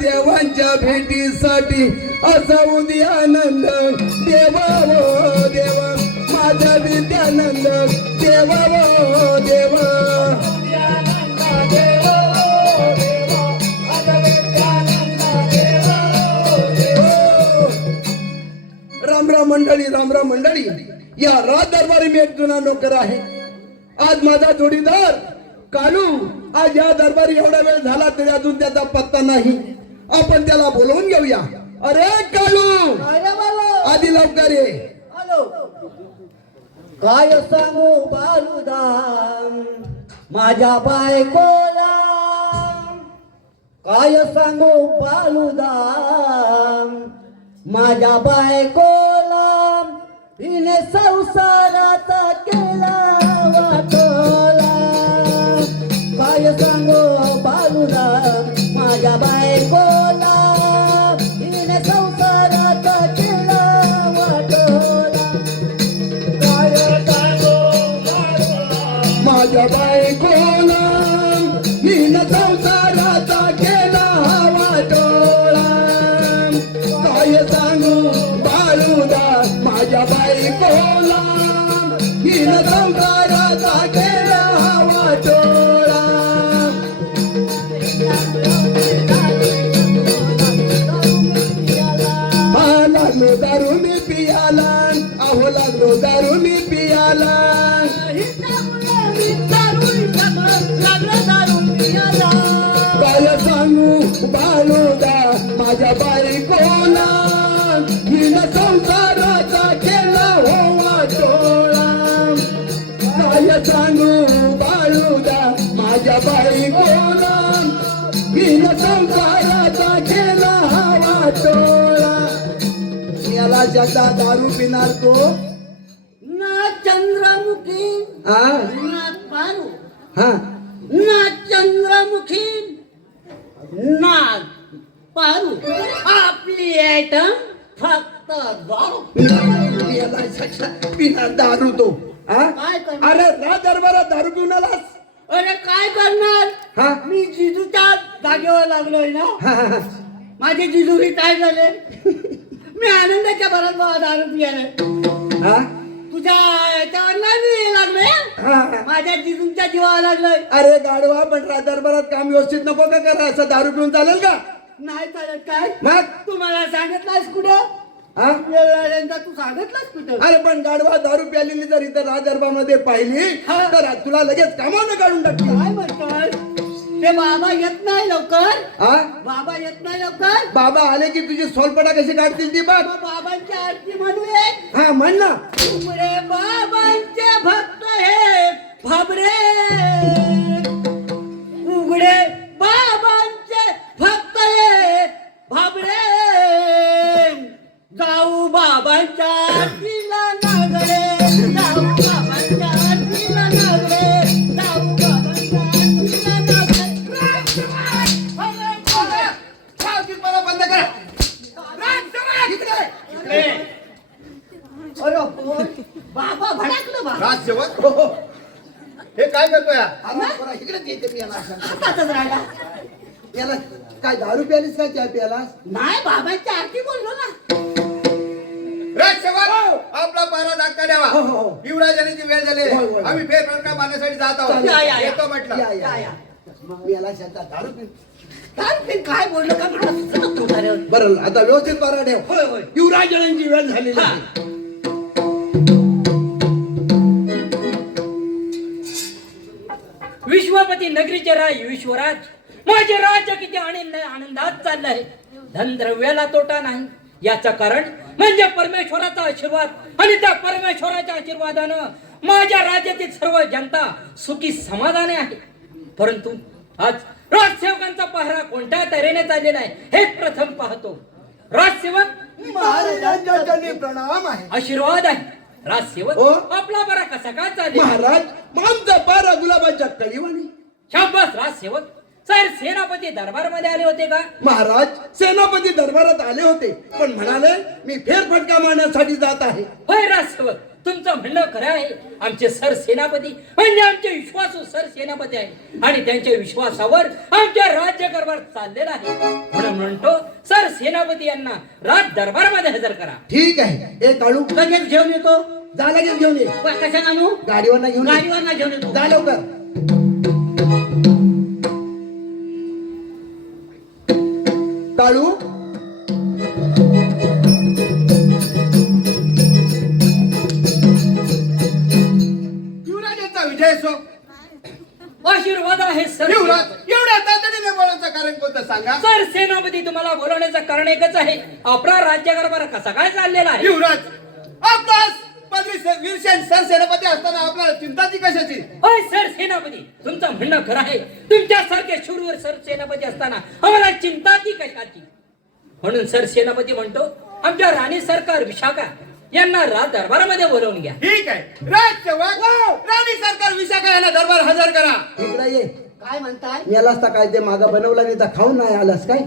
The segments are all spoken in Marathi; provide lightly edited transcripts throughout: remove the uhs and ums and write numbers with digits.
देवांच्या भेटीसाठी असावू दे आनंद देवा वो देवा माझा विद्यानंद देवा वो देवा रामराम मंडळी रामराम मंडळी या राज दरबारी मी एक जुना नोकर आहे आज माझा जोडीदार कालू आज या दरबारी एवढा वेळ झाला तरी अजून त्याचा पत्ता नाही आपण त्याला बोलवून घेऊया अरे कालू आधी लवकर ये काय सांगू बालुदाम माझ्या बायकोला काय सांगू बालुदाम माझ्या बायकोला हिने संसाराचा केला वाटोला काय सांगू बालुदाम माझ्या बायकोला हिने संसाराचा केला वाटोला काय सांगू माझ्या बायकोला हिने संसाराचा केला वाटोळा काय सांगू बाळूदा माझ्या बायकोला हिने संसाराचा केला वाटोळा लागलो दारू मी पियाला अहो लागलो दारू मी पियाला काय सांगू बाळूदा माझ्या बायकोला हिनं संसाराचा केला हो वाटोळा काय सांगू बाळूदा माझ्या बायकोला हिनं संसाराचा केला हा वाटोळा याला जगा दारू पिणार तो ना चंद्रमुखी हा ना पारू हा ना चंद्रमुखी ना पारू आपली आयटम फक्त दारू याला जगा पिणार दारू तो हा काय करणार? अरे रा दरबारात दारू पिऊन आलास अरे काय करणार हा मी जिजूच्या जागेवर लागलोय ना हा हा माझे जिजू रिटायर झाले मी आनंदाच्या भरात बाबा दारू पियाले हा तुझ्या याच्यावर नाही मी लागलोय हा माझ्या जिजूंच्या जीवावर लागलोय अरे गाडवा पण रा दरबारात काम व्यवस्थित नको का करा असं दारू पिऊन चालेल का नाही चालत काय मग तुम्हाला सांगितलंस कुठं हा वेळेला तू सांगितलंस कुठं अरे पण गाडवा दारू प्यालेली जर इथं रा दरबारमध्ये पाहिली हा. तर तुला लगेच कामानं काढून टाकली काय म्हणतोय ते बाबा येत नाही लवकर हा बाबा येत नाही लवकर बाबा आले की तुझी सोलपटा कशी काढतील ती बघ मग बाबांची आरती म्हणू एक हा म्हण ना उमरे बाबांचे भक्त हे भाबरे उघडे बाबांचे भक्त हे भाबरे जाऊ बाबांच्या आरतीला नागरे जाऊ बाबांच्या आरतीला नागरे जाऊ बाबांच्या आरतीला नागरे बंद कर अरे बाबा भडकलं बाबा राजसेवक हे काय करतोय हातातच राहिला याला काय दारू प्यालीस का चहा प्यालास नाही बाबांची आरती बोललो ना राजसेवक आपला पारा दाखका द्यावा हो, हो, हो. युवराजांची वेळ झाली होय, होय. आम्ही फेरफटका मारण्यासाठी जात या, आहोत या, या. येतो म्हटलं या, या, या. मग याला शेतात दारू पी काय ते काय बोललो का मला सुचत नव्हतं रे. बरं आता व्यवस्थित पारा ठेव होय होय युवराजांची वेळ झालेली हा. आहे विश्वपती नगरीचे राज विश्वराज माझे राज्य किती आनंदात चाललंय धन द्रव्याला तोटा नाही याचं कारण म्हणजे परमेश्वराचा आशीर्वाद आणि त्या परमेश्वराच्या आशीर्वादानं माझ्या राज्यातील सर्व जनता सुखी समाधानी आहे परंतु आज राजसेवकांचा पहरा कोणत्या तऱ्हेने चाललेला आहे हे प्रथम पाहतो राजसेवक महाराजांच्या चरणी प्रणाम आहे आशीर्वाद आहे राजसेवक हो. आपला बरा कसा काय चालेल महाराज आमचा पारा गुलाबाच्या कळीवाणी शाबास राजसेवक सर सेनापती दरबारमध्ये आले होते का महाराज सेनापती दरबारात आले होते पण म्हणाले मी फेरफटका मारण्यासाठी जात आहे होय राजसेवक तुमचं म्हणणं खरं आहे. आमचे सर सेनापती म्हणजे आमचे विश्वासू सर सेनापती आहे आणि त्यांच्या विश्वासावर आमच्या राज्यकारभार चाललेला आहे. म्हणून म्हणतो सर सेनापती यांना राज दरबारामध्ये हजर करा. ठीक आहे. ए काळू, लगेच घेऊन येतो. जा लगेच घेऊन ये. कशाला आणू? गाडीवर ना घेऊन ये. गाडीवर ना घेऊन येतो. जा लवकर. काळू, युवराजांचा विजय असो. आशीर्वाद आहे सर. युवराज एवढ्या तातडीने बोलायचं कारण कोणतं सांगा. सर सेनापती तुम्हाला बोलवण्याचं कारण एकच आहे. आपला राज्यकारभार कसा काय चाललेला आहे. युवराज आपला पदरी वीरसेन सर सेनापती असताना आपल्याला चिंताची कशाची. होय सर सेनापती, तुमचं म्हणणं खरं आहे. तुमच्यासारखे शूरवीर सर सेनापती असताना आम्हाला चिंता ती कशाची. म्हणून सर सेनापती म्हणतो आमच्या राणी सरकार विशाखा यांना राज दरबारामध्ये बोलवून घ्या. ठीक आहे. राजसेवक राणी सरकार विशाखा यांना दरबार हजर करा. इकडे ये. काय म्हणताय? मेलास तर काय ते मागा बनवला नाही तर खाऊन नाही आलास काय?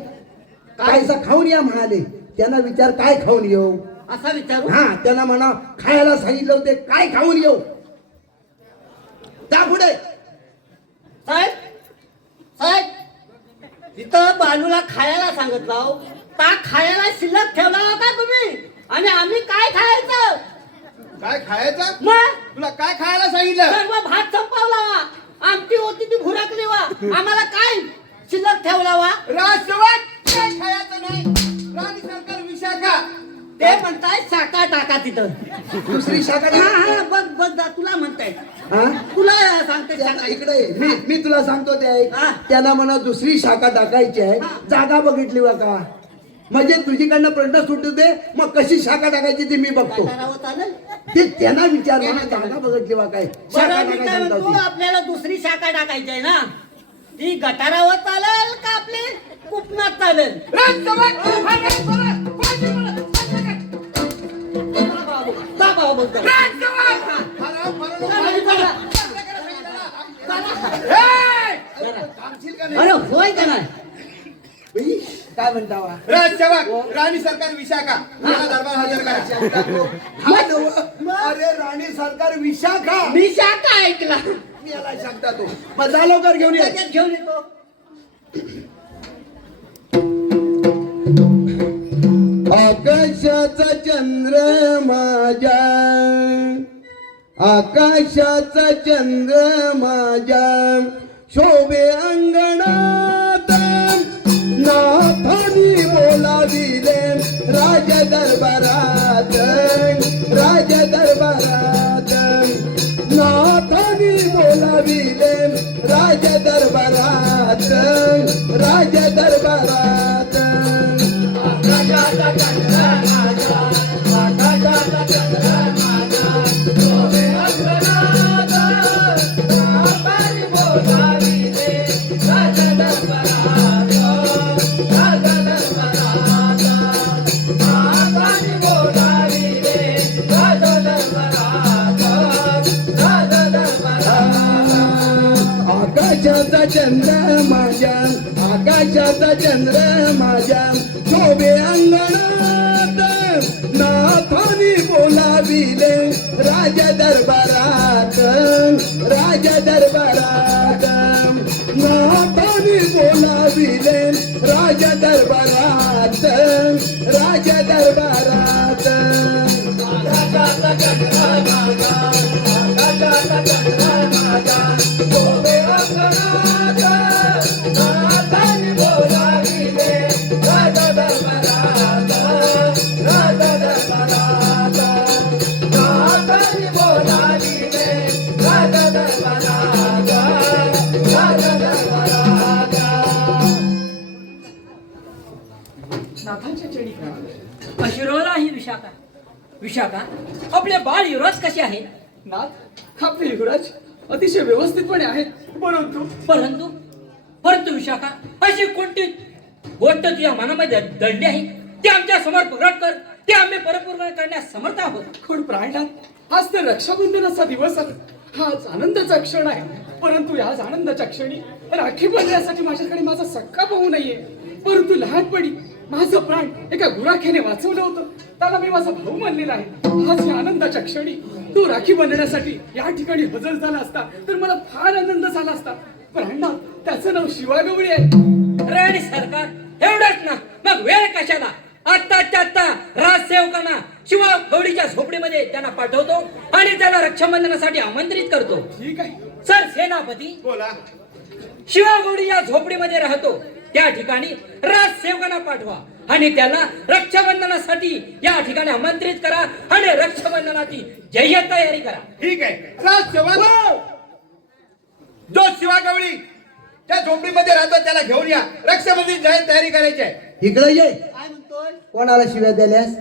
कायसा खाऊन या म्हणाले. त्यांना विचार काय खाऊन येऊ. असा विचारू? हा, त्यांना म्हणा खायला सांगितलं होते काय खाऊन येऊ. जा पुढे. साहेब साहेब, इथं बालूला खायला सांगितलं, ता खायला शिल्लक ठेवला का तुम्ही? आणि आम्ही काय खायचं? काय खायचं? मग तुला काय खायला सांगितलं? सर्व भात संपवला वा, आमटी होती ती भुरकली वा, आम्हाला काय शिल्लक ठेवला वा? राजसेवक काय खायचं नाही. राणी सरकार विशाखा ते म्हणताय शाखा टाका तिथं. दुसरी शाखा हा टाक. हा, बघ बघ जा, तुला म्हणताय, हा? तुला सांगते त्यांना शाखा. इकडे ये. मी तुला सांगतो ते ऐक. हा. त्यांना म्हणा दुसरी शाखा टाकायची आहे. हा. जागा बघितली वा का? म्हणजे तुझीकडनं प्रश्न सुटू दे, मग कशी शाखा टाकायची ती मी बघतो. गटारावर चालेल? ते त्यांना विचार म्हणा जागा बघितली वा काय शाखा बरं, मी काय टाकायची म्हणतो, होती. आपल्याला दुसरी शाखा टाकायची आहे ना, ती गटारावर चालेल का आपली कुपनात चालेल? राजसेवक जा बाबा, बोल जा. अरे होय का नाही? बाई, काय म्हणता वा? राजसेवक राणी सरकार विशाखा यांना दरबार हजर करा. हा नव. अरे राणी सरकार विशाखा. मी शाखा ऐकला. मी याला सांगता तो मग जा लवकर घेऊन ये. लगेच घेऊन येतो. आकाशाचा चंद्र माझ्या, आकाशाचा चंद्र माझ्या शोभे अंगणात नाथानी बोलाविले राज दरबारात, राज दरबारात नाथानी बोलाविले राज दरबारात, राज दरबारात. आकाशाचा चंद्र माझ्या, आकाशाचा चंद्र माझ्या शोभे अंगणात नाथानी बोलाविले राज दरबारात, राज दरबारात नाथानी बोलाविले राज दरबारात, राज दरबारात. आकाशाचा चंद्र माझ्या, आकाशाचा चंद्र माझ्या शोभे अंगणात नाथानी बोलाविले राज दरबारात, राज दरबारात नाथानी बोलाविले राज दरबारात, राज दरबारात. आकाशाचा चंद्र माझा, आकाशाचा चंद्र माझा शोभे अंगणात नाथानी बोलाविले राज दरबारात, राज दरबारात नाथानी बोलाविले राज दरबारात, राज दरबारात. आशीर्वाद आहे विशाखा. विशाखा, आपले बाळ युवराज कसे आहे? नाथ, आपले युवराज अतिशय व्यवस्थितपणे आहेत. परंतु परंतु परंतु विशाखा, अशी कोणती गोष्ट तुझ्या मनामध्ये दडली आहे ती आमच्या समोर प्रकट कर. ते आम्ही परिपूर्ण करण्यास समर्थ आहोत. खोड प्रायनाथ, आज तर रक्षाबंधनाचा दिवस आहे. हा आज आनंदाचा क्षण आहे. परंतु याच आनंदाच्या क्षणी राखी बांधण्यासाठी माझ्याकडे माझा सख्खा भाऊ नाहीये. परंतु लहानपणी माझं प्राण एका गुराख्याने वाचवलं होतं. त्याला मी माझा भाऊ मानलेला आहे. आज या आनंदाच्या क्षणी तो राखी बांधण्यासाठी या ठिकाणी हजर झाला असता तर मला फार आनंद झाला असता. पण अण्णा, त्याचं नाव शिवागवळी आहे. राणी सरकार, एवढंच ना, मग वेळ कशाला? आत्ताच्या आत्ता राजसेवकांना शिवा गवळीच्या झोपडीमध्ये त्यांना पाठवतो आणि त्याला रक्षाबंधनासाठी आमंत्रित करतो. ठीक आहे. सर सेनापती, बोला. शिवा गवळी या झोपडीमध्ये राहतो त्या ठिकाणी राजसेवकांना पाठवा आणि त्याला रक्षाबंधनासाठी या ठिकाणी आमंत्रित करा आणि रक्षाबंधनाची जय्यत तयारी करा. ठीक आहे. राजसेवक जो शिवागवळी त्या झोपडीमध्ये राहतो त्याला घेऊन या. रक्षाबंधन जाहीर तयारी करायची आहे. इकडे ये. काय म्हणतोय? कोणाला शिव्या दिल्यास?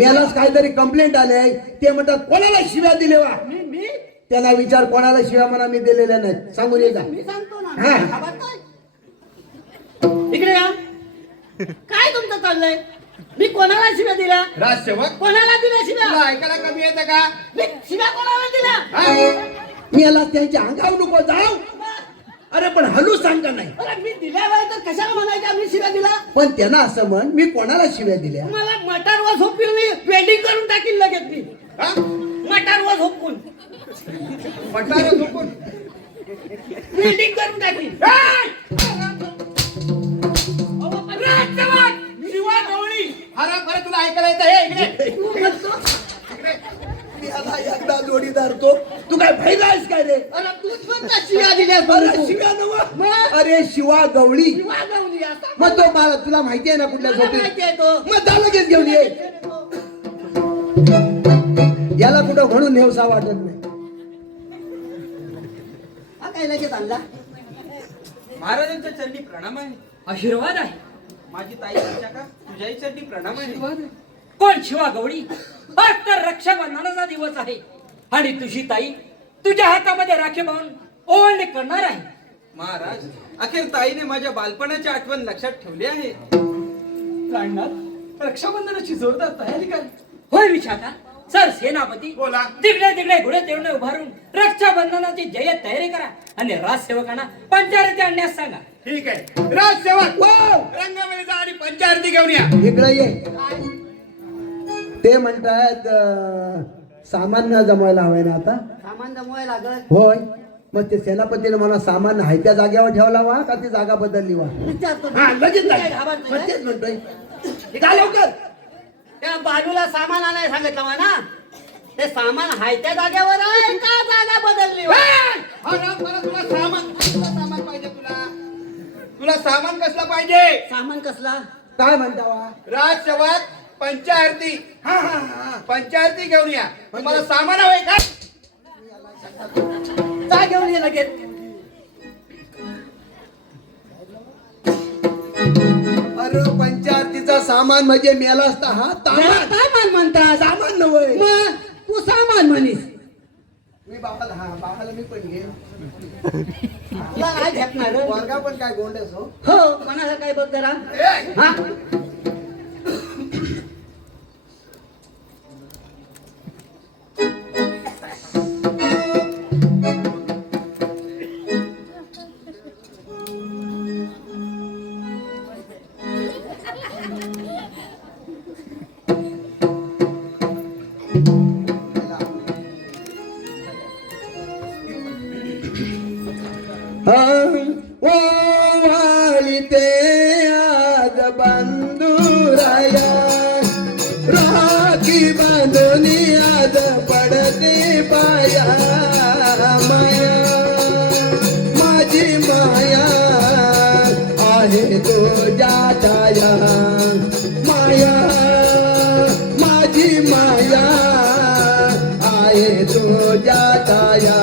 यालाच काहीतरी कंप्लेंट आले. ते म्हणतात कोणाला शिव्या दिले वा? मी त्यांना विचार कोणाला शिव्या म्हणा मी दिलेल्या नाहीत. सांगून ये का? मी सांगतो ना. हा. घाबरतोय? इकडे या. काय तुमचं चाललंय? मी कोणाला शिव्या दिल्या? राजसेवक, कोणाला दिल्या शिव्या? तुला ऐकायला कमी येतं का? मी शिव्या कोणाला दिल्या? हा? मी याला त्यांच्या अंगावर नको जाऊ. अरे पण हलू सांग का नाही? अरे मी दिल्यावर तर कशाला म्हणायच्या मी शिव्या दिला? पण त्यांना असं म्हण मी कोणाला शिव्या दिल्या? मला मटारवर झोपून मी वेल्डिंग करून टाकील लगेच मी. हा? मटारवर झोपून पटार झोपून वेल्डिंग करून टाकील. शिवागवळी हरा बरं, तुला ऐकायला येतं हे इकडे. तू म्हणतो? मी याला एकदा जोडीदार तो. तू काय भैरा आहेस काय रे? अरे तूच म्हणता शिव्या दिल्या अरे शिव्या नव. अरे शिवा गवळी. शिवा जाऊन या. मग तो मला तुला माहिती आहे ना कुठल्या मला माहिती आहे झोपडी? तो. मग जा लगेच घेऊन ये. याला कुठं म्हणून नेवसा वाटत नाही. हा काय लगेच आणला? महाराजांच्या चरणी प्रणाम आहे. आशीर्वाद आहे. माझी ताई तुझ्या का तुझ्याही चरणी प्रणाम आहे. कोण शिवा गवळी? आज तर रक्षाबंधनाचा दिवस आहे आणि तुझी ताई तुझ्या हातामध्ये राखी बांधून ओवाळणी करणार आहे. महाराज, अखेर ताईने माझ्या बालपणाची आठवण लक्षात ठेवली आहे. प्राणनाथ, रक्षाबंधनाची जोरदार तयारी कर. होय विशाखा. सर सेनापती, बोला. तिकडे तिकडे घोडे तेवढे उभारून रक्षाबंधनाची जय्यत तयारी करा आणि राजसेवकांना पंचारती आणण्यास सांगा. ठीक आहे. राजसेवक वाव! रंगामध्ये जा आणि पंचारती घेऊन या. इकडे ये. ते म्हणतायत सामान न जमवायला हवंय ना आता? सामान जमवायला लागल. होय. मग ते सेनापतीने मला सामान आहे त्या जागेवर ठेवला वा का ती जागा बदलली वा? विचारतो. हा लगेच तू जा. काय घाबरतोय? मग तेच म्हणतोय. जा लवकर. त्या बालूला सामान आणायला सांगितलं वा ना? ते सामान हाय त्या जागेवर आहे का जागा बदलली वा? तुला सामान पाहिजे. तुला सामान कसला पाहिजे? सामान कसला? काय म्हणता वा? राजसेवक पंचारती. पंचारती घेऊन या. तुम्हाला सामान हवंय का? जा घेऊन ये लगेच. अरे पंचायतीचा सामान म्हणजे मेला असता हा त्याला तामान. काय मान म्हणतात? सामान नव्हे. मग तू सामान म्हणीस. मी बाबाला बाबाला मी पण घे. तुला काय झेपणार रे? वर्गा पण काय गोंडस हो. हो, कोणाला काय बघ जरा. हा? ओ वाळीते आज बंधुराया राखी बांधून आज पडते पाया माया माझी माया आहे तुझ्या छाया माया माझी माया आहे तुझ्या छाया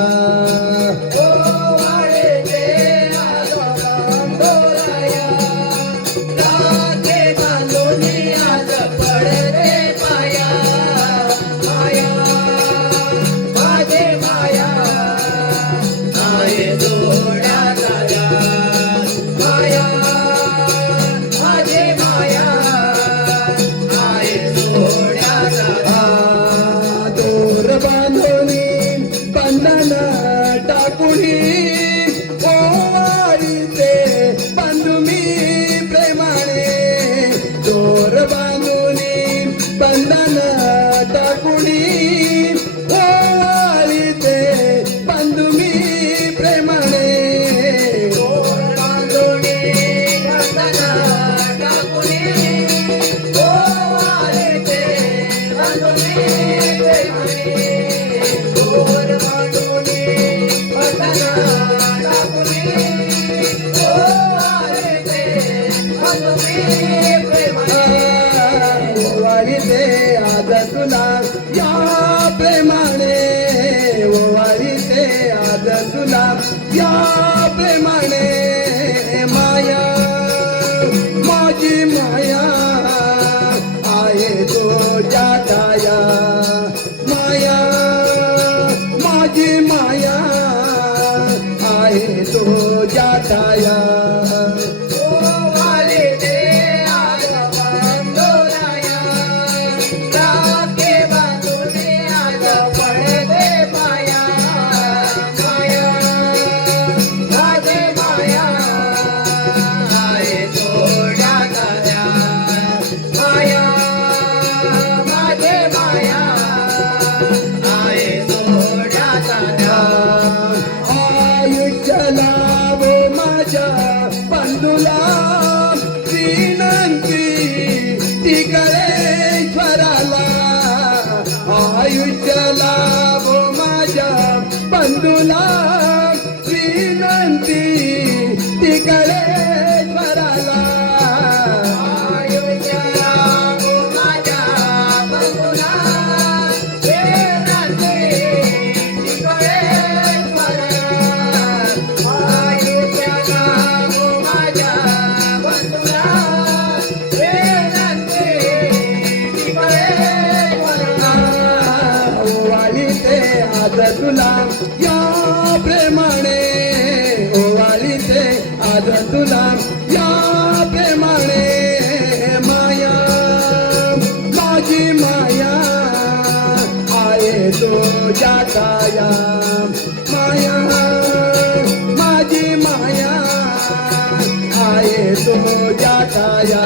माया ओवाळीते आज तुला या प्रेमाने ओवाळीते आज तुला या प्रेमाने माया माझी माया आहे तुझ्या छाया माया माझी माया आहे तुझ्या छाया आयुष्याला वो माझ्या बंधुला विनंती टिकळेश्वराला आयुष्याला वो माझ्या बंधुला विनंती टिकळेश्वराला आयुष्याला वो माझ्या बंधुला तुला या प्रेमाने ओवाळीते आज तुला या प्रेमाने माया माझी माया आहे तुझ्या छाया माया माझी माया आहे तुझ्या छाया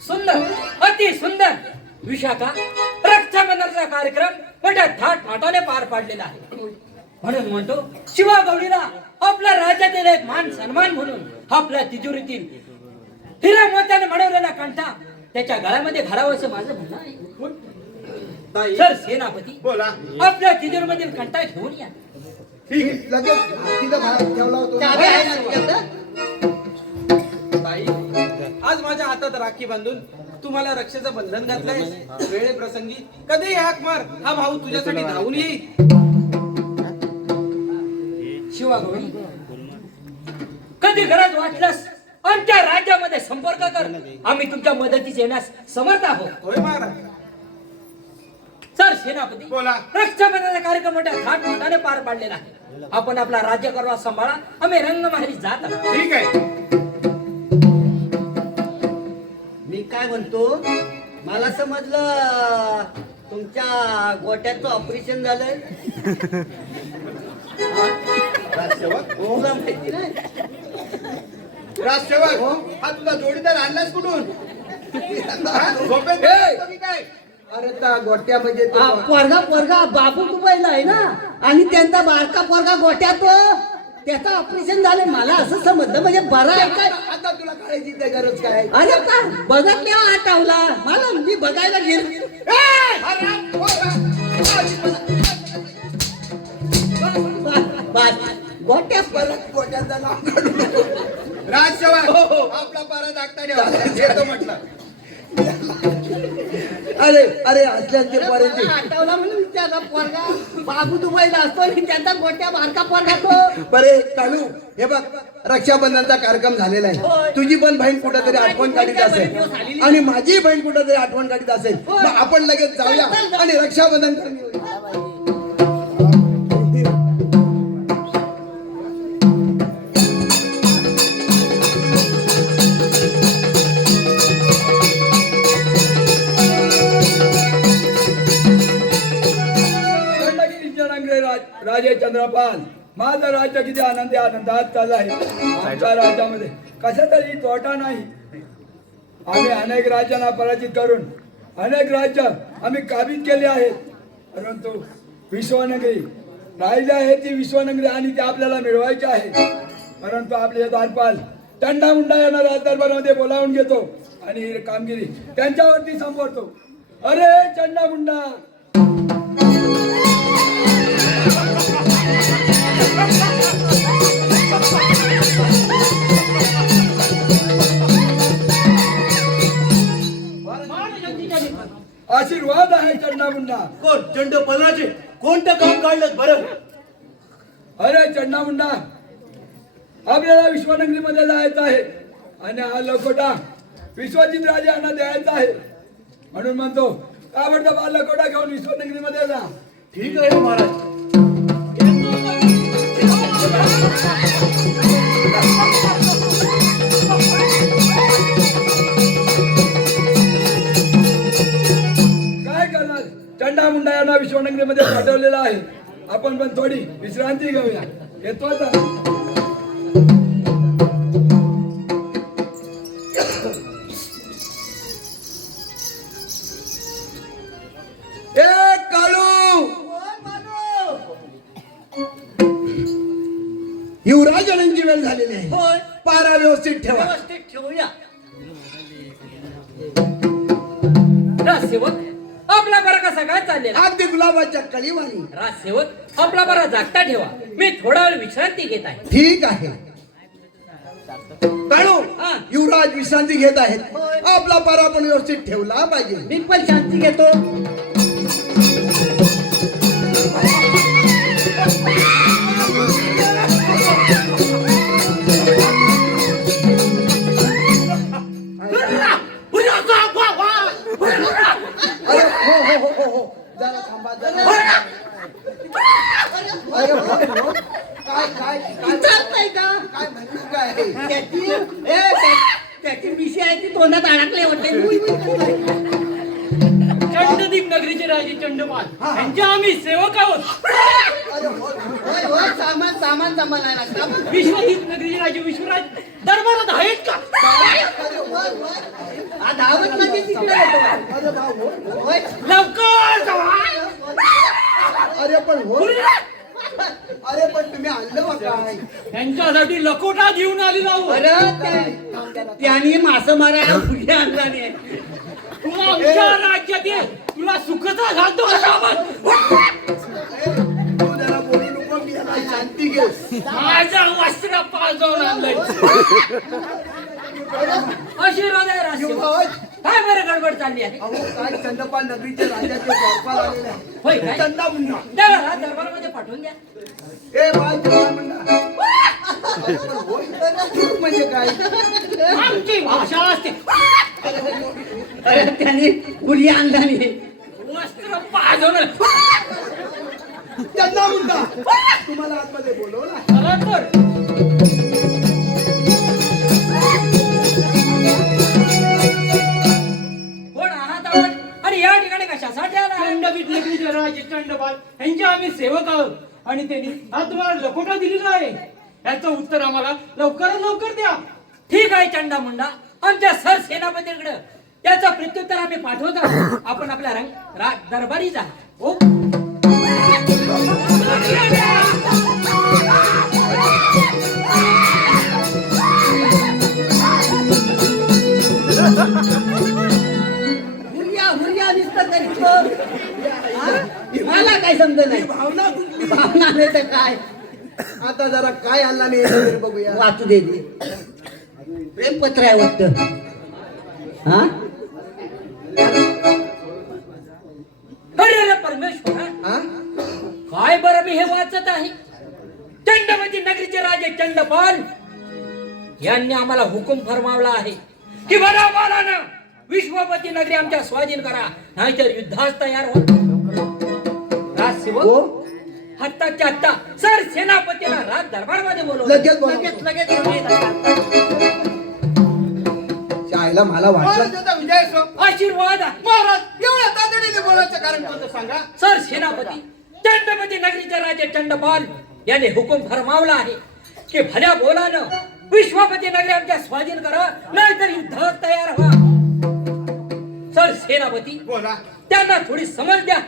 सुंदर अति सुंदर विशाखा रक्षाबंधनाचा कार्यक्रम मोठ्या थाटाने पार पाडलेला आहे म्हणून म्हणतो शिवा गौरीला आपल्या राज्यातील एक मान सन्मान म्हणून आपल्या तिजोरीतील हिरा मोत्याने मडवलेला कंठा त्याच्या गळ्यामध्ये घालावं असं माझं म्हणणं आहे सर सेनापती बोला. आपल्या तिजोरीमधील कंठा घेऊन या ठीक आहे. लगेच तिथं बाहेर ठेवला होता चावी आहे ना तुझ्याकडं? ताई आज माझ्या हातात राखी बांधून तुम्हाला रक्षेचं बंधन घातलंय वेळे प्रसंगी कधी हाक मार हा भाऊ तुझ्यासाठी धावून येईल शिवा गौरी कधी गरज वाटल्यास आमच्या राज्यामध्ये संपर्क कर आम्ही तुमच्या मदतीस येण्यास समर्थ आहोत होय महाराज सर सेनापती बोला. रक्षाबंधनाचा कार्यक्रम मोठ्या थाटमाटाने पार पाडलेला आहे आपण आपला राज्यकारभार सांभाळा आम्ही रंगमहाली जात आहोत ठीक आहे. मी काय म्हणतो मला समजलं तुमच्या गोट्याचं ऑपरेशन झालंय राजसेवक तुला माहिती नाही राजसेवक हा तुझा जोडीदार आणलास कुठून हा? झोपेत बसतो की काय अरे त्या गोट्या म्हणजे तो- पोरगा बाबू दुबईला आहे ना आणि त्यांचा बारका पोरगा गोट्यात त्याचं ऑपरेशन झालं मला असं समजलं म्हणजे बरं आहे काय आता तुला काळायची काय गरज काय अरे का बघत नाही आठवला मला मी बघायला गेलो गोट्या परत गोट्याचं नाव काढू नको. राजसेवक आपला पारा दाखता येतो म्हटलं अरे अरे असल्याचे पर्यंत आठवला म्हणून त्याचा पोरगा बाबू दुबईला असतो आणि त्यांचा गोट्या बारका पोरगा तो बरे कालू हे बघ रक्षाबंधनचा कार्यक्रम झालेला आहे होय. तुझी पण बहीण कुठेतरी आठवण काढीत असेल आणि माझी बहीण कुठेतरी आठवण काढीत असेल मग आपण लगेच जाऊया आणि रक्षाबंधन करून येऊया. राजे चंद्रपाल माझं राज्य किती आनंदी आनंदात चाललं आहे आमच्या राज्यामध्ये कशा तरी तोटा नाही आम्ही अनेक राज्यांना पराजित करून अनेक राज्य आम्ही काबीज केले आहेत, परंतु विश्वनगरी राहिली आहे ती विश्वनगरी आणि ती आपल्याला मिळवायची आहे. परंतु आपले द्वारपाल तंडामुंडा यांना राजदरबारामध्ये बोलावून घेतो आणि ही कामगिरी त्यांच्यावरती संपवतो. अरे चंडामुंडा, आशीर्वाद आहे चंडामुंडा. कोण चंडपालाचे कोणतं काम काढलं बरं? अरे चंडामुंडा, आपल्याला विश्वनगरीमध्ये जायचं आहे आणि हा लकोटा विश्वजित राजे यांना द्यायचा आहे. म्हणून म्हणतो ताबडतोब हा लकोटा घेऊन विश्वनगरीमध्ये जा. ठीक आहे महाराज. काय करणार, चंडामुंडा यांना विश्वनगरीमध्ये पाठवलेलं आहे. आपण पण थोडी विश्रांती घेऊया. येतो आता. ए काळू, युवराजांची वेळ झालेली आहे. होय. पारा व्यवस्थित ठेवा. व्यवस्थित ठेवूया. राजसेवक आपला बरा कसा काय चाललेला? अगदी गुलाबाच्या कळीवाणी. राजसेवक आपला बरा जागता ठेवा, मी थोडा वेळ विश्रांती घेत आहे. ठीक आहे. काळू, हा. युवराज विश्रांती घेत आहेत. होय. आपला पारा पण व्यवस्थित ठेवला पाहिजे. मी पण शांती घेतो. अरे हो. जरा थांबा जरा. अरे हो. काय विचारत नाही का? काय म्हणणं काय आहे? त्याची विषय आहे ती तोंडात अडकले होते. चंडदीप नगरीचे राजे चंडपाल यांचे आम्ही सेवक आहोत. अरे हो. होय, सामान सांभाळायला लागतं. विश्वदीप नगरीचे राजे विश्वराज दरबारात आहेत का? हा धावत नाही तिकडे येतो. अरे भाऊ, होय. लवकर जावा. अरे पण हो. अरे पण तुम्ही आणलं बा काय? त्यांच्यासाठी लकोटा घेऊन आलेला आहोत. बरं, त्यांनी मासे मारायला पुढे आणला नाही. तू आमच्या राज्यात ये, तुला सुखचा घालतो कसा आपण? तू जरा बोलू नको, मी याला शांती घे. माझं वस्त्र पाजवून आणलंय. आशीर्वाद आहे राजसेवक. युवराज, काय बरं गडबड चालली आहे? अहो काय चंदपाल नगरीचे राजाचे द्वारपाल आलेले आहे. होय काय? चंदामुंडा. त्याला दरबारामध्ये पाठवून द्या. ए बाय चंदामुंडा. अरे पण होय. म्हणजे काय? आमची भाषा असते. अरे त्यांनी पुढे आणला नाही. वस्त्र पाजवलं. चंदामुंडा, तुम्हाला आतमध्ये बोलवलं. चला तर. कोण आहात आपण? आणि या ठिकाणी कशासाठी आला? चंडबीत नगरीचे राजे चंडपाल यांचे आम्ही सेवक आहोत आणि त्यांनी हा तुम्हाला लकोटा दिलेला आहे. याचं उत्तर आम्हाला लवकरात लवकर द्या. ठीक आहे चंडामुंडा, आमच्या सर सेनापतीकडे त्याचं प्रत्युत्तर आम्ही पाठवत आहोत. आपण आपल्या दरबारी जा. हो. हुरिया दिसतं तरी तो. हा? मला काय समजत नाही. भावना कुठली? भावना नाही तर काय. आता जरा काय आणला नाही याचं तरी बघूया. वाचू दे ते. प्रेमपत्र आहे वाटतं. हा? अरे परमेश्वरा, हा? काय बरं मी हे वाचत आहे? चंडवती नगरीचे राजे चंडपाल यांनी आम्हाला हुकूम फरमावला आहे की बराबरानं विश्वपती नगरी आमच्या स्वाधीन करा, नाहीतर युद्धास तयार हो. राजसेवक हो? आत्ताच्या आत्ता सर सेनापतीला राज दरबारमध्ये बोलवलं. लगेच बोलव. लगेच येऊन येतात. शाळेला मला वाटलं महाराजाचा विजय असो. आशीर्वाद आहे. महाराज एवढ्या तातडीने बोलायचं कारण कोणतं सांगा? सर सेनापती चंडपती नगरीचे राजे चंडपाल याने हुकूम फरमावला आहे की भल्या बोलानं विश्वपती नगरी आमच्या स्वाधीन करा, नाहीतर युद्धात तयार व्हा. सर सेनापती बोला. त्यांना थोडी समज द्या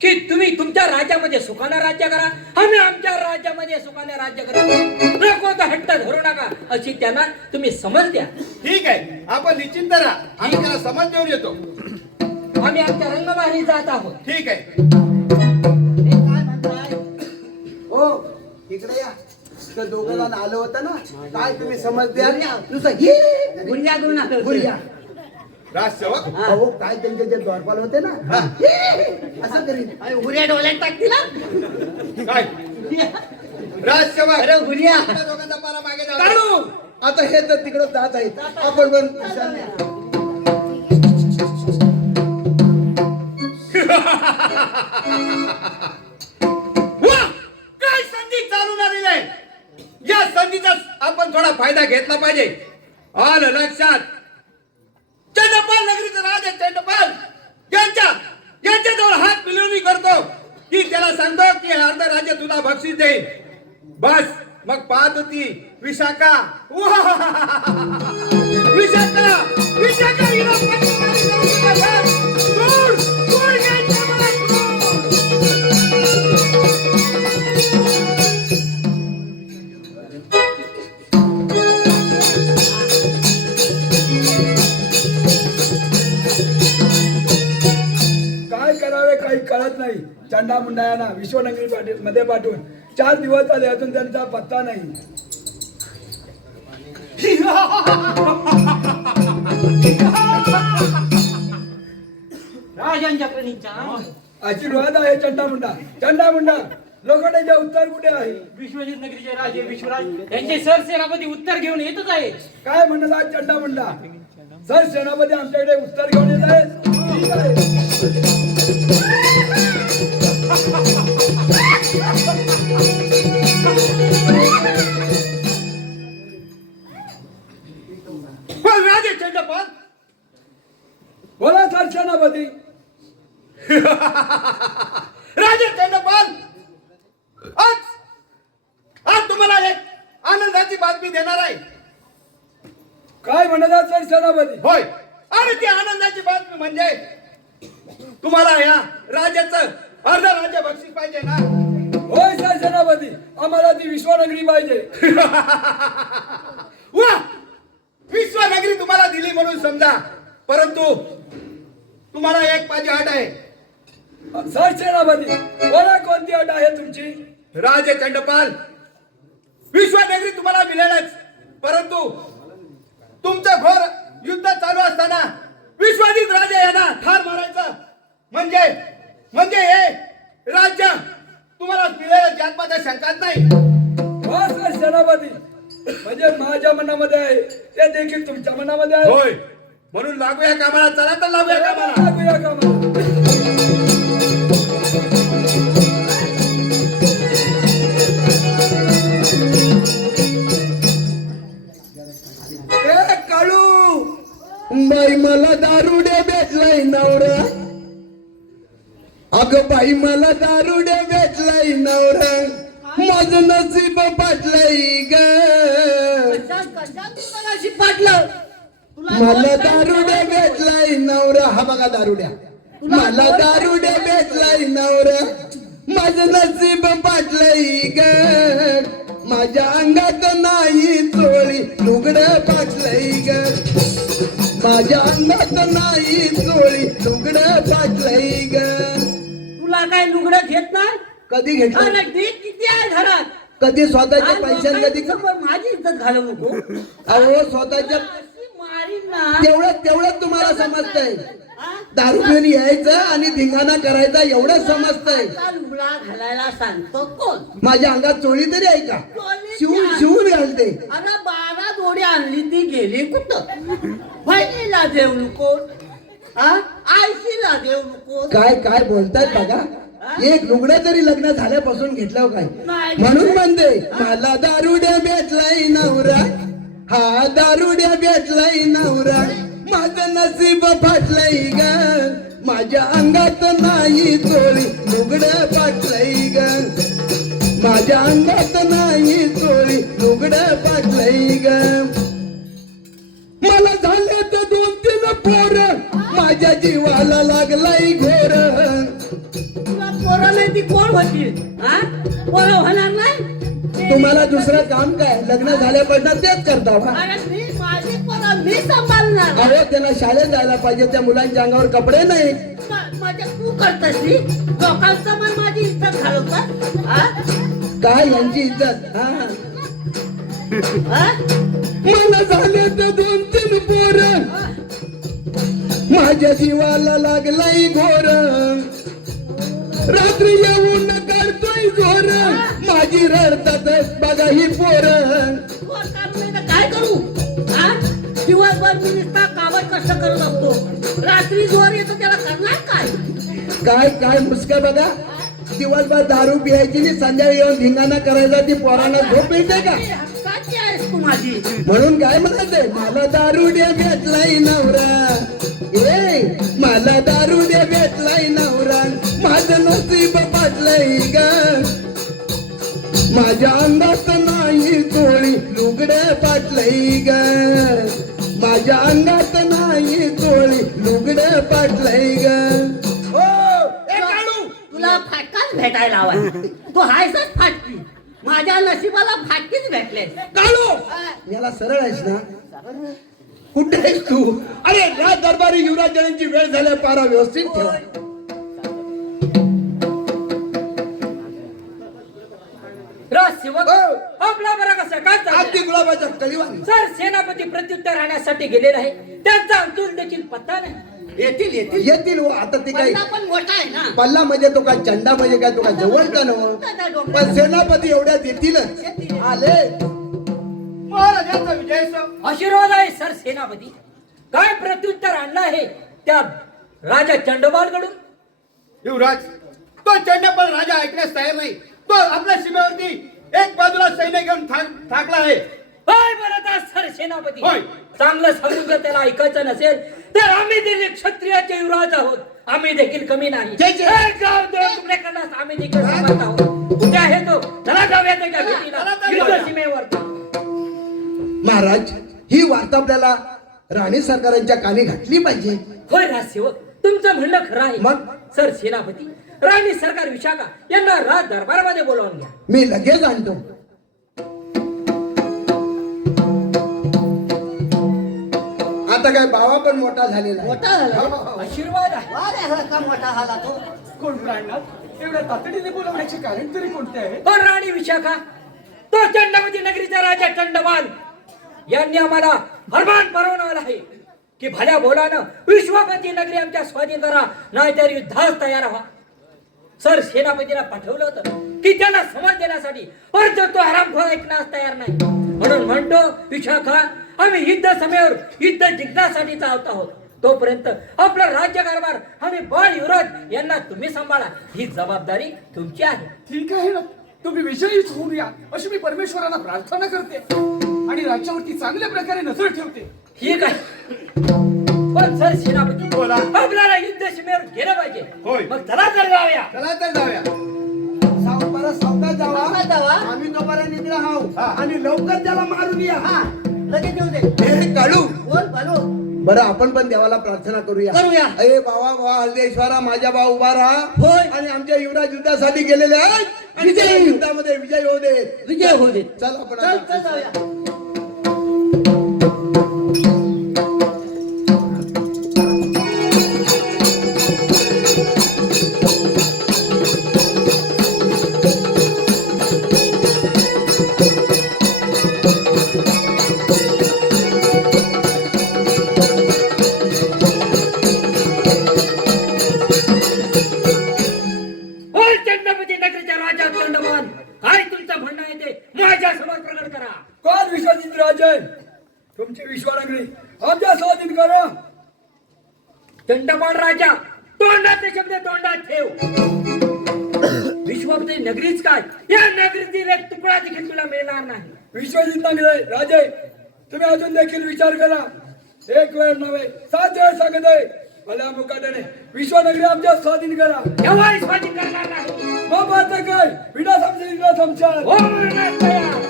की तुम्ही तुमच्या राज्यामध्ये सुखाने राज्य करा, आम्ही आमच्या राज्यामध्ये सुखाने राज्य करा. नको तर हट्ट धरू नका अशी त्यांना तुम्ही समज द्या. ठीक आहे, आपण निश्चिंत राहा. आम्ही त्याला समज देऊन येतो. आम्ही आमच्या रंगमारी जात आहोत. ठीक आहे. हे काय म्हणताय? हो इकडे या. तर दोघं जण आलं होतं ना, काय तुम्ही समज द्या गुरिया. नुसतं हे गुरिया करून आलं. गुरिया. राजसेवक अहो काय त्यांचे जे द्वारपाल होते ना, हे, असं करीत. अरे गुरिया डोळ्यात टाकतील ना. काय राजसेवक अरे गुरिया. आपल्या दोघांचा पारा मागे जाऊ. काढू. आता हे तर तिकडे जात आहेत, आपण पण ईशान्य. वा! काय संधी चालून आलेली आहे. या संधीचा आपण थोडा फायदा घेतला पाहिजे. आलं लक्षात. चंडपाल नगरीचा राजा चंडपाल यांच्याजवळ हात मिळवणी करतो की त्याला सांगतो की अर्ध राज्य तुला बक्षीस देईल. बस मग पाहत होती विशाखा. विशाखा विशाखा हिला पटकन सोड, सोड घ्यायचं मला, सोड. काय करावे काही कळत नाही. चंडा मुंडा यांना विश्वनगरी मध्ये पाठवून 4 दिवस झाले, अजून त्यांचा पत्ता नाही. राजांच्या प्रणीचा आशीर्वाद आहे चंडा मुंडा. चंडा मुंडा लोखंडाचे उत्तर कुठे आहे? विश्वजित नगरीचे राजे विश्वराज यांचे सरसेनापती उत्तर घेऊन येतच आहेत. काय म्हणत आहे चंडा मुंडा? सर सेनापती आमच्याकडे उत्तर घेऊन येत आहेत. ठीक आहे. पण राजे चंडपाल बोला सर सेनापती. राजे चंडपाल आज आज तुम्हाला एक आनंदाची बातमी देणार आहे. काय म्हणत आहे सर सेनापती? होय, आणि ती आनंदाची बातमी म्हणजे तुम्हाला या राज्याचं अर्ध राज्य बक्षीस पाहिजे ना. होय सर सेनापती, आम्हाला ती विश्वनगरी पाहिजे. वा, विश्वनगरी तुम्हाला दिली म्हणून समजा, परंतु तुम्हाला एक माझी अट आहे. सर सेनापती बोला, कोणती अट आहे तुमची? राजे चंडपाल, विश्वनगरी तुम्हाला मिळेलच, परंतु तुमचं घोर युद्ध चालू असताना विश्वाजित राजे यांना ठार मारायचं म्हणजे हे राज्य तुम्हाला मिळेल यात माझ्या शंकाच नाही. हा सर सेनापती, म्हणजे माझ्या मनामध्ये आहे ते देखील तुमच्या मनामध्ये आहे. होय, म्हणून लागूया कामाला. चला तर लागूया कामाला. लागूया कामाला. ए काळू, बाई मला दारुडे भेटलाय नवरा. अगं बाई मला दारुडे भेटलाय नवरा. माझं नसीब पाटलंय ग. पाटलं मला दारुडे भेटलाय नवरा. हा बघा दारुड्या. मला दारुडे भेटलाय नवरा. माझं नसीब पाटलंय ग. माझ्या अंगात नाही चोळी लुगडं पाटलंय ग. माझ्या अंगात नाही चोळी लुगडं पाटलंय ग. तुला काय लुगडं घेत नाही? कधी घेतलं? अरे ढीक किती आहे घरात? कधी स्वतःच्या आज पैशात कधी लोकांसमोर माझी इज्जत घालवू नको. अहो स्वतःच्या अशी मारीन ना. तेवढं तुम्हाला समजतंय. हा? दारू पिऊन यायचं आणि धिंगाणा करायचा एवढं समजतंय. आता लुगडा घालायला सांगतो कोण? माझ्या अंगात चोळी तरी आहे का? चोळी शिवून द्या. शिवून घालते. अरे 12 जोडी आणली ती गेली कुठं? बहिणीला देऊ नको, आईशीला देऊ नको. काय बोलतायत बघा. एक लुगडं तरी लग्न झाल्यापासून घेतलं काय? नाही. म्हणून म्हणते मला दारुड्या भेटलाय नवरा. हा दारुड्या भेटलाय नवरा. माझं नसीब फाटलंय ग. माझ्या अंगात नाही चोळी लुगडं फाटलंय ग. माझ्या अंगात नाही चोळी लुगडं फाटलंय ग. मला झाले तर 2-3 पोर. माझ्या जीवाला लागलाय घोर. तुला पोरं नाही ती कोण होतील हा पोरं होणार नाही. तुम्हाला दुसरं काम काय? लग्न झाल्यापासून तेच करता का? अरे मी माझी पोरं मी सांभाळणार. अहो त्यांना शाळेत जायला पाहिजे. त्या मुलांच्या अंगावर कपडे नाही. म्हणजे तू करतस नी लोकांचं मन माझी इज्जत घालवतात हा काय यांची इज्जत? हा हा? मला झाले तर 2-3 पोर. माझ्या जीवाला लागलाय घोर. रात्री येऊन काढतोय जोर. माझी रडतात बघा ही पोर. पोर काढू नाही तर काय करू हा दिवसभर मी नुसता काबड कष्ट करत असतो. रात्री जोर येतो त्याला करणार काय. काय काय मुस्का बघा. दिवसभर दारू पियायची आणि संध्याकाळी येऊन धिंगाणा करायचा. ती पोरांना झोप येते का? हक्काची आहेस तू माझी. म्हणून काय म्हणायचंय? मला दारुड्या भेटलाय नवरा. ए मला दारुड्या भेटलाय नवरा. माझं नसीब पाटलंय ग. माझ्या अंगात नाही चोळी लुगडे पाटलंय ग. माझ्या अंगात नाही चोळी लुगडे पाटलंय ग. तुला फाटकाच भेटायला हवा. तू हायसच फाटकी. माझ्या नशिबाला फाटकीच भेटले. काळू याला सरळ आहेस ना? कुठे आहेस तू? अरे राज दरबारी युवराजांची वेळ झाल्या. पारा व्यवस्थित ठेवा. राजसेवक आपला बरा कसा काय चाललंय? अगदी गुलाबाच्या कळीवाणी. सर सेनापती प्रत्युत्तर आणण्यासाठी गेलेला आहे. त्यांचा अंतुल देखील पत्ता नाही. येतील येतील येतील हो. आता ते काय पल्ला पण मोठा आहे ना. पल्ला म्हणजे तो काय चंडा म्हणजे काय? तो काय जवळचा नव. पण सेनापती एवढ्यात येतीलच. आले. महाराजांचा विजय असो. आशीर्वाद आहे सर सेनापती. काय प्रत्युत्तर आणलं आहे त्या राजा चंडोबालकडून? युवराज तो चंडपाल राजा ऐकण्यास तयार नाही. तो आपल्या सीमेवरती एक बाजूला सैन्य घेऊन ठाकला आहे. होय बोलत आहे सर सेनापती. होय. चांगलं सांगून जर त्याला ऐकायचं नसेल तर आम्ही देखील क्षत्रियाचे युवराज आहोत. आम्ही देखील कमी नाही. जय जय. एक गाव दोन तुकडे करण्यास आम्ही देखील समर्थ आहोत. कुठे आहे तो? चला जाऊया त्याच्या भेटीला. चला तर युद्ध जाऊया. सीमेवर. महाराज ही वार्ता आपल्याला राणी सरकारांच्या कानी घातली पाहिजे. होय राजसेवक तुमचं म्हणणं खरं आहे. मग? सर सेनापती राणी सरकार विशाखा यांना राज दरबारामध्ये बोलावून घ्या. मी लगेच आणतो. आता काय बाबा पण मोठा झालेला आहे. मोठा झाला. आशीर्वाद आहे. वा रे, हा का मोठा झाला तो. कोण प्राणनाथ? एवढ्या तातडीने बोलवण्याचे कारण तरी कोणते आहे? पण राणी विशाखा तो चंडवती नगरीचा राजा चंडवाल यांनी आम्हाला फरमान परवानवलं आहे की भल्या बोलानं विश्वपती नगरी आमच्या स्वाधीन करा नाहीतर युद्धास तयार व्हा. सर सेनापतीला पाठवलं होतं की त्याला समज देण्यासाठी परंतु तो हरामखोर ऐकण्यास तयार नाही. म्हणून म्हणतो विशाखा आम्ही युद्ध समयावर युद्ध जिंकण्यासाठी चालत आहोत. तोपर्यंत आपला राज्यकारभार आणि बाळ युवराज यांना तुम्ही सांभाळा. ही जबाबदारी तुमची आहे. ठीक आहे ना, तुम्ही विजयीच होऊन या अशी मी परमेश्वराला प्रार्थना करते आणि राज्यावरती चांगल्या प्रकारे नजर ठेवते. ठीक आहे. पण सर सेनापती बोला. आपल्याला युद्ध सीमेवर गेलं पाहिजे. होय. मग चला तर जाऊया. चला तर जाऊया. सावकाश जावा. सावकाश जावा. आम्ही तोपर्यंत निघला आहोत. हा. आणि लवकर त्याला मारून या. हा लगेच येऊ दे. हे काळू बोल बोलो. बरं आपण पण देवाला प्रार्थना करूया. करूया. अरे बाबा हल्देश्वरा माझ्या बा उभा राहा. होय. आणि आमच्या युवराज युद्धासाठी गेलेले आहेत. आणि विजयी. त्या युद्धामध्ये विजय होऊ दे. विजय होऊ दे. चल आपण चल आता. चल जाऊया. होय चंद्रपती नगरीच्या राजा चंडवाल काय तुमचं म्हणणं आहे ते माझ्या समोर प्रकट करा. कोण विश्वजित राजे? तुमची विश्वानगरी आमच्या स्वाधीन करा. चंडपाल राजा तोंडाचे शब्द तोंडात ठेव. विश्वपती नगरीच काय या नगरीतील एक तुकडा देखील तुला मिळणार नाही. विश्वजित नगरे राजे तुम्ही अजून देखील विचार करा. एक वेळ नव्हे 7 वेळ सांगत आहे. मला मुकाट्याने विश्वनगरी आमच्या स्वाधीन करा. केव्हाही स्वाधीन करणार नाही. मग आता काय विडा समजा हो मरणास तयार.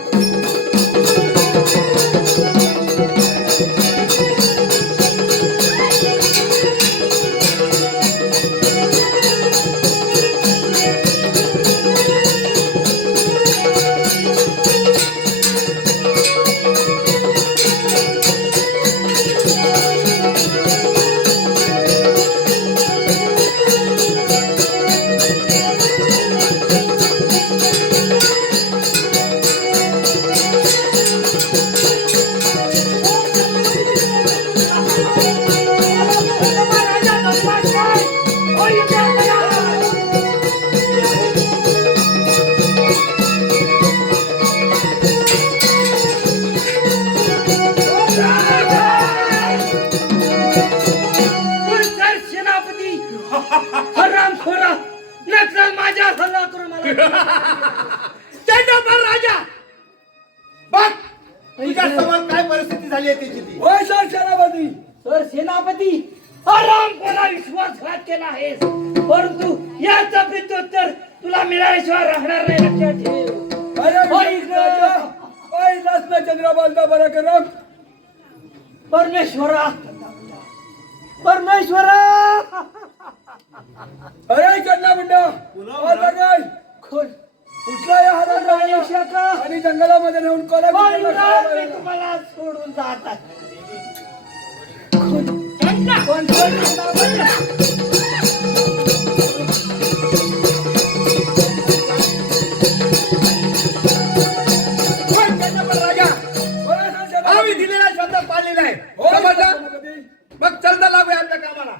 हराम खोरा नक्सल माझ्या हल्ला करून मला चंडपाल राजा बघ तुझ्या समोर काय परिस्थिती झाली आहे त्याची ती. होय सर सेनापती. तर सेनापती हराम खोरा विश्वासघात केला आहेस परंतु याचा प्रत्युत्तर तुला मिळाल्याशिवाय राहणार नाही लक्षात ठेव. अरे होय ग. होय लसना चंद्रबालचा पराक्रम. परमेश्वरा परमेश्वरा अरे चन्ना मुंडा आता काय खोल कुठला या राजेशा का? आणि जंगलामध्ये नेऊन कोला मी तुम्हाला सोडून जात आहे. कोण होय, चंडपाल राजा आम्ही दिलेला शब्द पाळलेला आहे समजलं? मग चल तर लागूया आपल्या कामाला.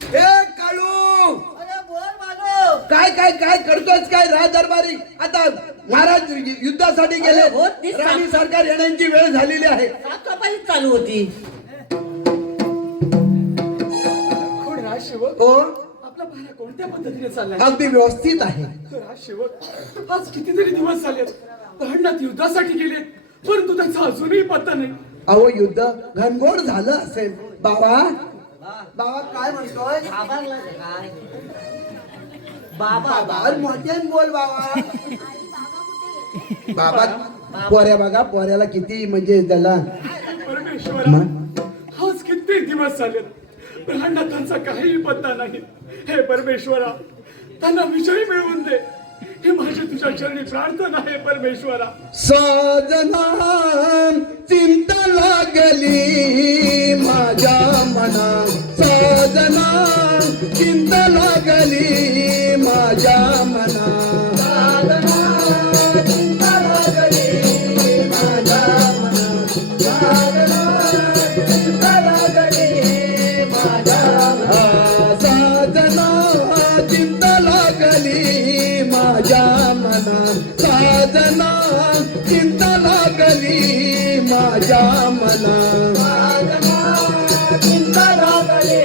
ए काळू अरे बोल मानो. काय काय काय करतोस काय राज दरबारी आता महाराज युद्धासाठी गेले अरे हो, ती राणी सरकार येण्याची वेळ झालेली आहे. साफसफाई चालू होती. कोण राजसेवक हो आपला पाहण्या कोणत्या पद्धतीने चाललाय? अगदी व्यवस्थित आहे. राजसेवक आज कितीतरी दिवस झाले भांडणात युद्धासाठी गेले परंतु त्याचा अजूनही पत्ता नाही. अहो युद्ध घनघोर झालं असेल. बाबा बाबा काय म्हणतोय? आभारला का काय? बाबा बाबा मोठ्यान बोल बाबा. बाबा पोऱ्या बघा पोऱ्याला किती म्हणजे त्याला परमेश्वरा आज किती दिवस झाले भांडणात त्यांचा काहीही पत्ता नाही. हे परमेश्वरा त्यांना विजय मिळवून दे ही माझी तुझ्या चरणी प्रार्थना आहे परमेश्वरा. साजना चिंता लागली माझ्या मना. साजना चिंता लागली माझ्या मना. साजना चिंता लागली माझ्या मना. साजना चिंता लागली माझ्या मना. साजना चिंता लागली माझ्या मना. साधना चिंता लागली माझ्या मना. साधना चिंता लागली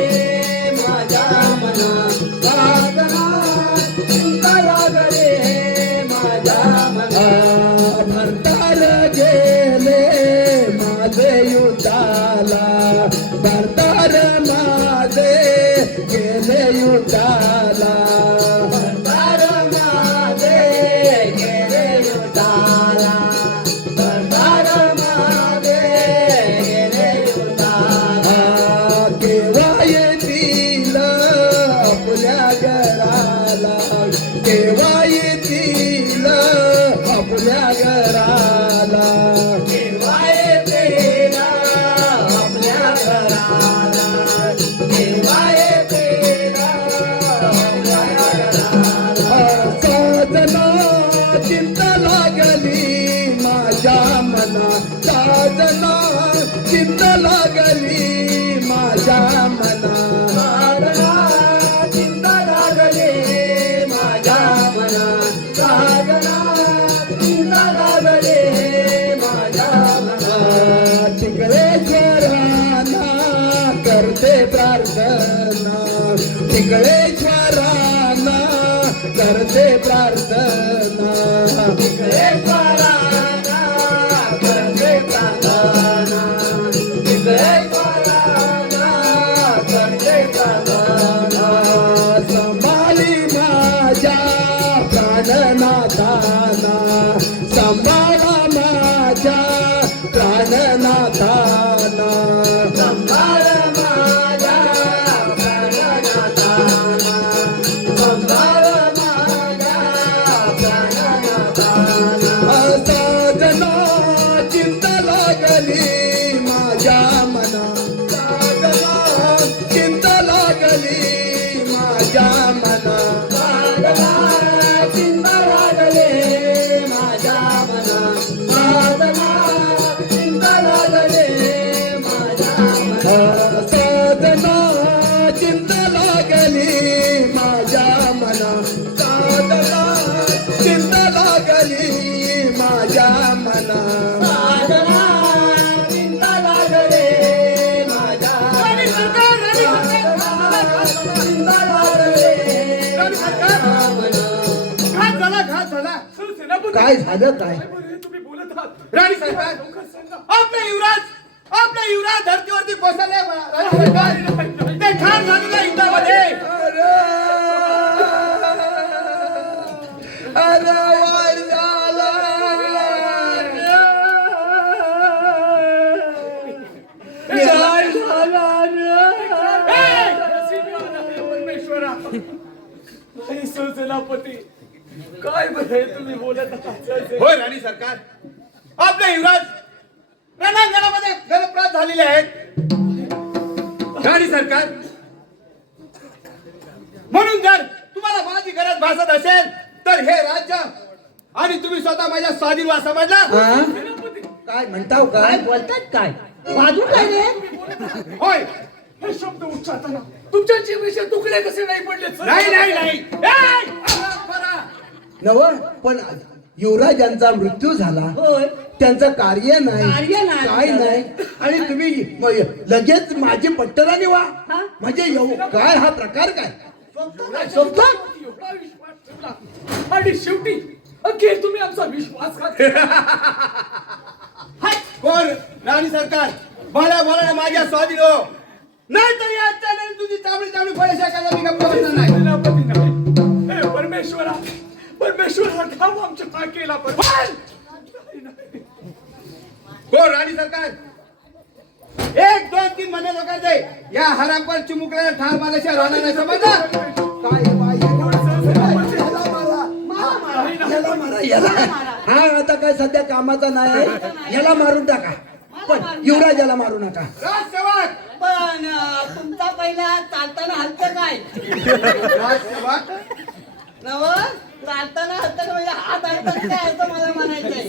माझ्या मना. साधना चिंता लागली माझ्या मना. भरतार गेले माझे युद्धाला. भरतार माझे गेले युद्धाला. केव्हा येतील आपल्या घराला. केव्हा येतील आपल्या घराला. केव्हा येतील आपल्या घराला. केव्हा येतील आपल्या घराला. साधना चिंता लागली माझ्या मना. साधना चिंता लागली माझ्या मना. साधना चिंता लागली माझ्या मना. साधना चिंता लागली माझ्या मना. टिकळेश्वरांना करते प्रार्थना. टिकळेश्वरांना करते प्रार्थना. टिकळेश्वरांना करते प्रार्थना. टिकळेश्वरांना करते प्रार्थना. संभाळी माझ्या प्राणनाथाना. संभाळा माझ्या प्राणनाथाना. संभाळ माझ्या प्राणनाथाना. संभाळ माझ्या प्राणनाथाना. साधना चिंता लागली माझ्या मना. साधना चिंता लागली माझ्या मना. साधना चिंता लागली माझ्या मना. साधना चिंता लागली काय झालं काय काय बरं हे तुम्ही बोलत आहात राणी सरकार लवकर सांगा. आपला युवराज धरतीवरती कोसळले राणी सरकार. ते ठार झालेल्या युद्धामध्ये अरे वाईट झालं. काय झालं रे? परमेश्वरा आणि सुजलापती काय बरं हे तुम्ही बोलत आहात होय राणी सरकार. आपले युवराज रणांगणामध्ये गलप्रात झालेले आहेत राणी सरकार. म्हणून जर तुम्हाला माझी गरज भासत असेल तर हे राज्य आणि तुम्ही स्वतः माझ्या स्वाधीन व्हा समजला. हा? काय म्हणताव काय काय बोलतात काय वाजू काय रे होय. हे शब्द उच्चारताना तुमच्या जीवेचे तुकडे कसे नाही पडले सर? नाही नाही नाही ए! बरा. नव पण युवराजांचा मृत्यू झाला, होय त्यांचं कार्य नाही कार्य नाही. काय नाही आणि तुम्ही लगेच माझी पट्टरानी व्हा हा? म्हणजे काय हा प्रकार काय? सोबत एवढा विश्वास ठेवला आणि शेवटी अखेर तुम्ही आमचा विश्वासघात केला. कोण राणी सरकार मला बोला माझ्या स्वाधीन हो नाही तर या चॅनल तुझी चामडी चामडी फळे शाखाला मी गप्प बसणार नाही. सेनापती नाही. हे परमेश्वरा परमेश्वरा काम आमच्या हा केला बोल! नाही, नाही. कोण राणी सरकार 1 2 3 महिने लोकांचे या हरामपर चिमुकल्याला ठार मारल्याशिवाय राहणार नाही समजलं. काय बाई, याला मारा, याला. हा आता काय सध्या कामाचा नाही आहे, याला मारून टाका पण युवराजाला मारू नका. राजसेवक पण तुमचा पहिला चालताना हलतं काय राजसेवक नव चालताना हलतं म्हणजे हात हलतात काय असं मला म्हणायचंय.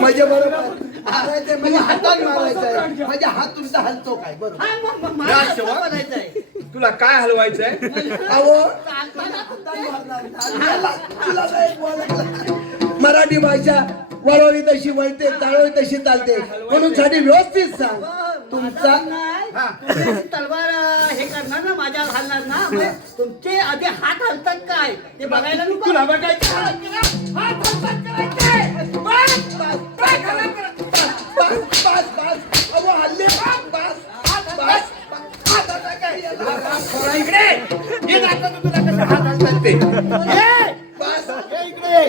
म्हणजे बरोबर मारायचंय म्हणजे हातात मारायचंय म्हणजे हात तुमचा हलतो काय बरोबर. हा, मला असं राजसेवक? म्हणायचंय. तुला काय हलवायचंय? अहो चालताना तुला नाही बोलायला. मराठी भाषा वळवली तशी वळते चालवली तशी चालते म्हणून साठी व्यवस्थित सांग तुमचा हा. तलवार हे करणार ना माझ्या घालणार ना मग तुमचे आधी हात हलतात काय ते बघायला नको. तुला बघायचं हात हातात करायचे. बस, काय घाला करा. बस बस बस अहो हल्ले बस हात बस. हात हातात काय? थोडा इकडे ये दाखवतो तुला कसं हात हातात ते. ये. बस ये इकडे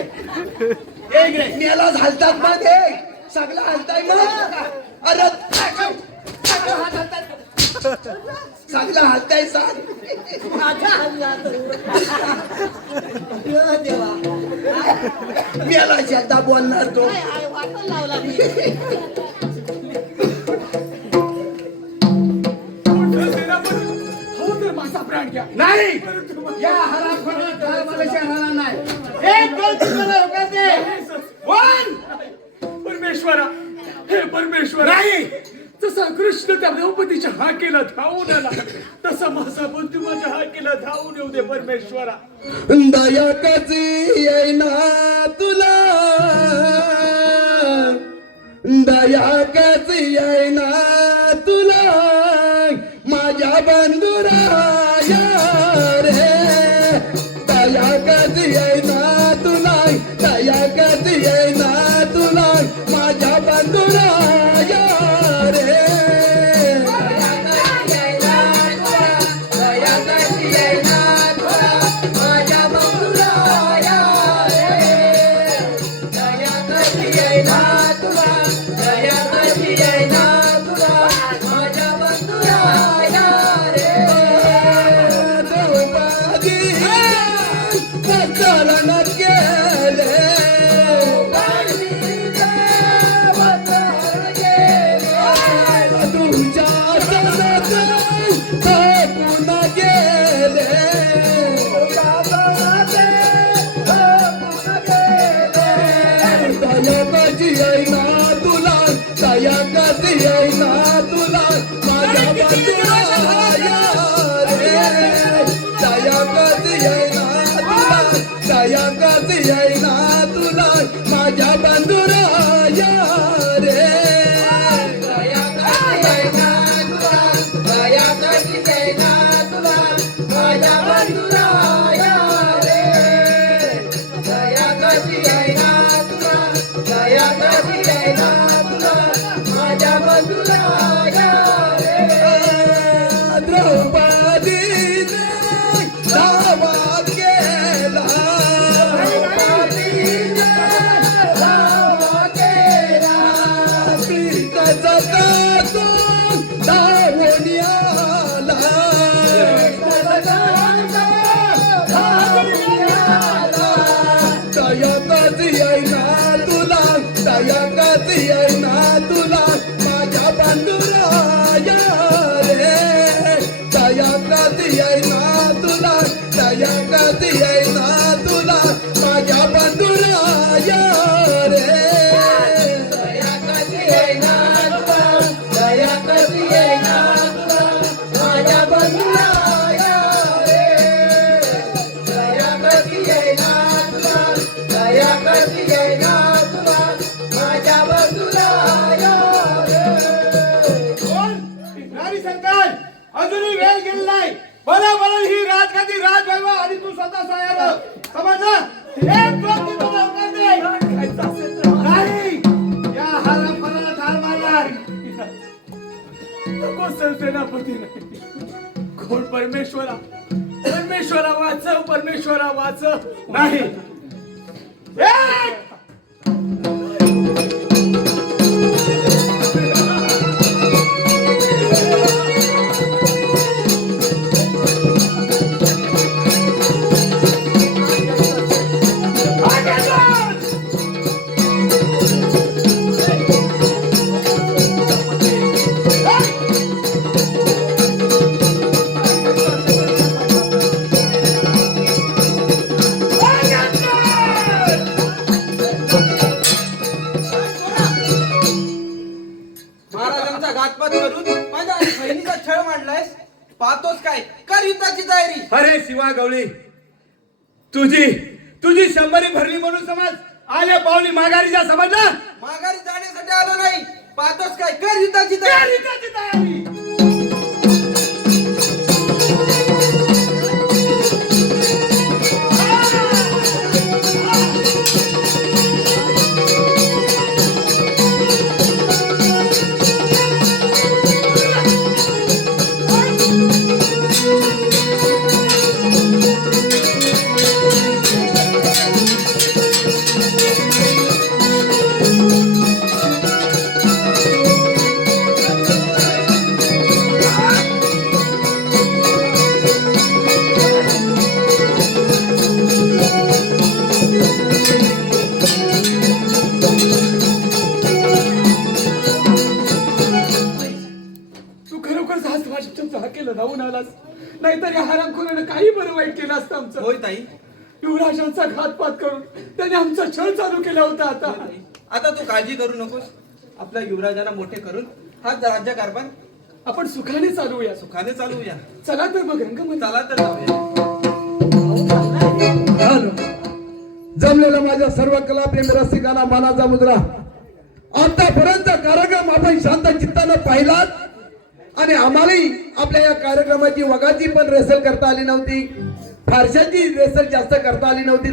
ये इकडे. मेलाच हलतात मग हे सगळं हलताय मग अरे सगळं हात हातात. सगळं हलताय सांग माझा हल्ला देवा मेला शब्दा बोलणार तो काय आहे वाटण लावला मी. सेनापती हो तर माझा प्राण घ्या. नाही या हरामखोराला ठार मारल्याशिवाय राहणार नाही. 1 2 3 महिने लोकांचे बोल. परमेश्वरा हे परमेश्वरा नाही. जसा कृष्ण त्या द्रौपदीच्या हाकेला धावून आला तसा माझा बंधू माझ्या हाकेला धावून येऊ दे परमेश्वरा. दया कशी येईना तुला दया कशी येईना तुला माझ्या बंधुराया रे दया कशी येईना तुला दया कशी येईना तुला माझ्या बंधुराया रे दया कशी येईना तुला माझ्या बंधुराया रे दया कशी येईना तुला दया कशी येईना तुला माझ्या बंधुराया रे द्रौपदी कशाला गेले तुमच्या सदत थकून गेले दया कशी येईना तुला दया कशी येईना तुला माझ्या बंधुराया रे दया कशी येईना तुला दया कशी येईना तुला माझ्या बंधुराया रे दया कशी येईना तुला दया कशी येईना तुला माझ्या बंधुराया रे दया कशी येईना द्रौपदीने धावा केला कृष्णाचा कातून धावून आला दया कधी येईना तुला दया कधी येईना तुला माझ्या बंधुराया रे दया कधी येईना तुला दया कधी येईना तुला माझ्या बंधुराया रे दया कधी येईना तुला दया कधी येईना तुला माझ्या बंधुराया रे दया कधी येईना तुला दया कधी येईना तुला माझ्या बंधुराया रे नारी सरकार अजूनही वेळ गेली नाही बला ही राजगादी राजवैभव आणि तू स्वतः सायार समजलं एक दोन तीन होणार नाही या हरामखोराला ठार मारणार नको सेनापती नाही कोण परमेश्वरा परमेश्वरा वाचव परमेश्वरा वाचव नाही एक महाराजांचा घातपात करून माझ्या बहिणीचा छळ मांडलायस पाहतोस काय कर युद्धाची तयारी अरे शिवा गवळी तुझी तुझी शंभरी भरली म्हणून समज आल्या पावली माघारीच्या समजलं माघारी जाण्यासाठी आलो नाही पाहतोस काय कर युद्धाची तयारी तयारी तू खरोखर आज माझ्या हा केलं धावून आलास नाहीतर या हरामखोरानं काही बरं वाईट केलं असतं आमचं होय ताई युवराजांचा घातपात करून त्याने आमचा छळ चालू केला होता आता आता तू काळजी करू नकोस आपल्या युवराजांना मोठे करून हा राज्यकारभार आपण सुखाने चालवूया सुखाने चालवूया चला तर मग रंगमंदिर चला तर जाऊया झालं. जमलेला माझ्या सर्व कलाप्रेमी रसिकांना मानाचा मुद्रा आतापर्यंत कार्यक्रम आपण शांत चित्तानं पाहिलात आणि आम्हालाही आपल्या या कार्यक्रमाची वगाची पण रेसल करता आली नव्हती फारशाची रेसल जास्त करता आली नव्हती